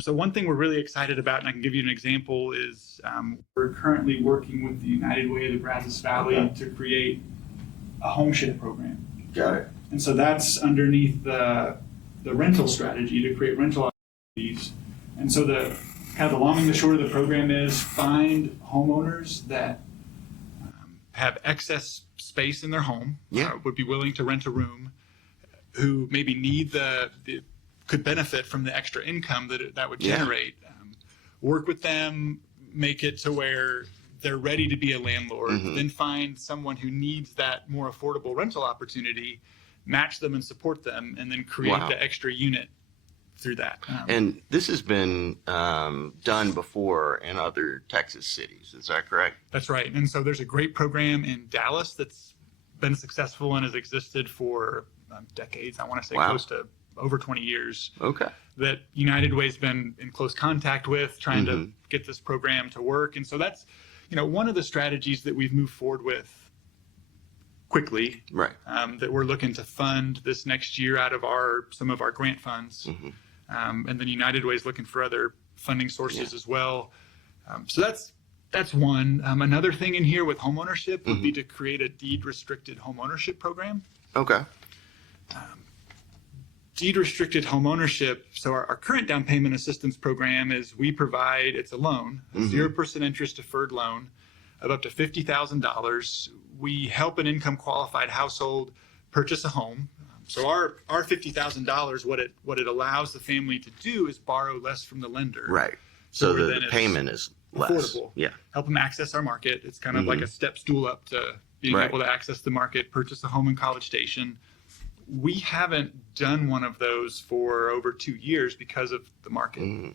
So one thing we're really excited about, and I can give you an example, is we're currently working with the United Way of the Brazos Valley to create a homeshare program. Got it. And so that's underneath the rental strategy to create rental opportunities. And so the kind of the long and the short of the program is find homeowners that have excess space in their home, would be willing to rent a room, who maybe need could benefit from the extra income that would generate. Work with them, make it to where they're ready to be a landlord, then find someone who needs that more affordable rental opportunity, match them and support them, and then create the extra unit through that. And this has been done before in other Texas cities. Is that correct? That's right. And so there's a great program in Dallas that's been successful and has existed for decades. I want to say close to over 20 years. Okay. That United Way's been in close contact with, trying to get this program to work. And so that's, one of the strategies that we've moved forward with quickly, right? That we're looking to fund this next year out of some of our grant funds. And then United Way is looking for other funding sources as well. So that's one. Another thing in here with homeownership would be to create a deed-restricted homeownership program. Okay. Deed-restricted homeownership, so our current down payment assistance program is we provide, it's a loan, a 0% interest deferred loan of up to $50,000. We help an income qualified household purchase a home. So our $50,000, what it allows the family to do is borrow less from the lender. Right. So the payment is less. Affordable. Yeah. Help them access our market. It's kind of like a step stool up to being able to access the market, purchase a home in College Station. We haven't done one of those for over 2 years because of the market.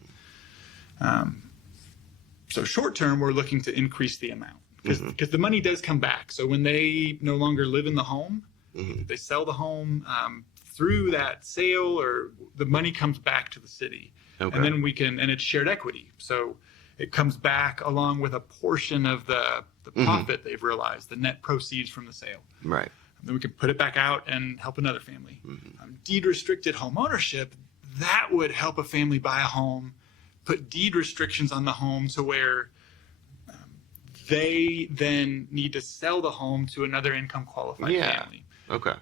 So short term, we're looking to increase the amount because the money does come back. So when they no longer live in the home, they sell the home, through that sale, or the money comes back to the city. And then and it's shared equity. So it comes back along with a portion of the profit they've realized, the net proceeds from the sale. Right. Then we can put it back out and help another family. Deed-restricted homeownership, that would help a family buy a home, put deed restrictions on the home to where they then need to sell the home to another income qualified family. Okay.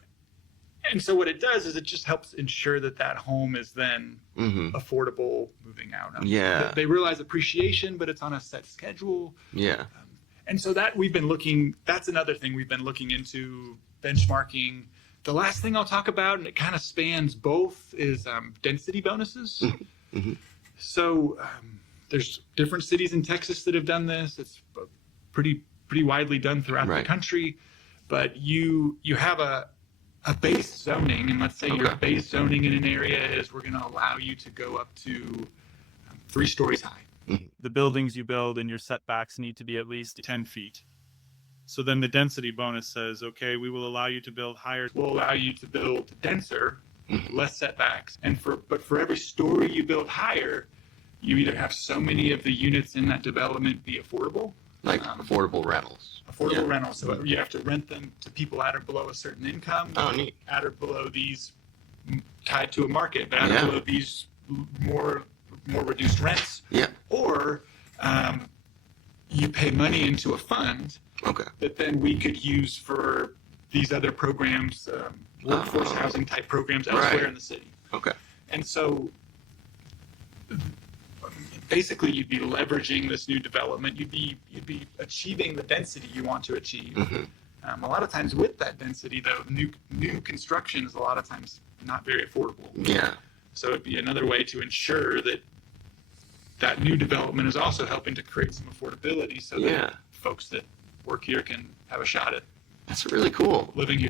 And so what it does is it just helps ensure that home is then affordable moving out. They realize appreciation, but it's on a set schedule. Yeah. And so that's another thing we've been looking into, benchmarking. The last thing I'll talk about, and it kind of spans both, is density bonuses. So there's different cities in Texas that have done this. It's pretty widely done throughout the country. But you have a base zoning, and let's say your base zoning in an area is we're going to allow you to go up to 3 stories high. The buildings you build and your setbacks need to be at least 10 feet. So then the density bonus says, okay, we will allow you to build higher. We'll allow you to build denser, less setbacks. But for every story you build higher, you either have so many of the units in that development be affordable. Like affordable rentals. Affordable rentals. So you have to rent them to people at or below a certain income. Neat. At or below these tied to a market, but at or below these more reduced rents. Yeah. Or you pay money into a fund that then we could use for these other programs, workforce housing type programs elsewhere in the city. Okay. And so basically you'd be leveraging this new development. You'd be achieving the density you want to achieve. A lot of times with that density, though, new construction is a lot of times not very affordable. Yeah. So it'd be another way to ensure that new development is also helping to create some affordability so that folks that work here can have a shot at That's really cool. living here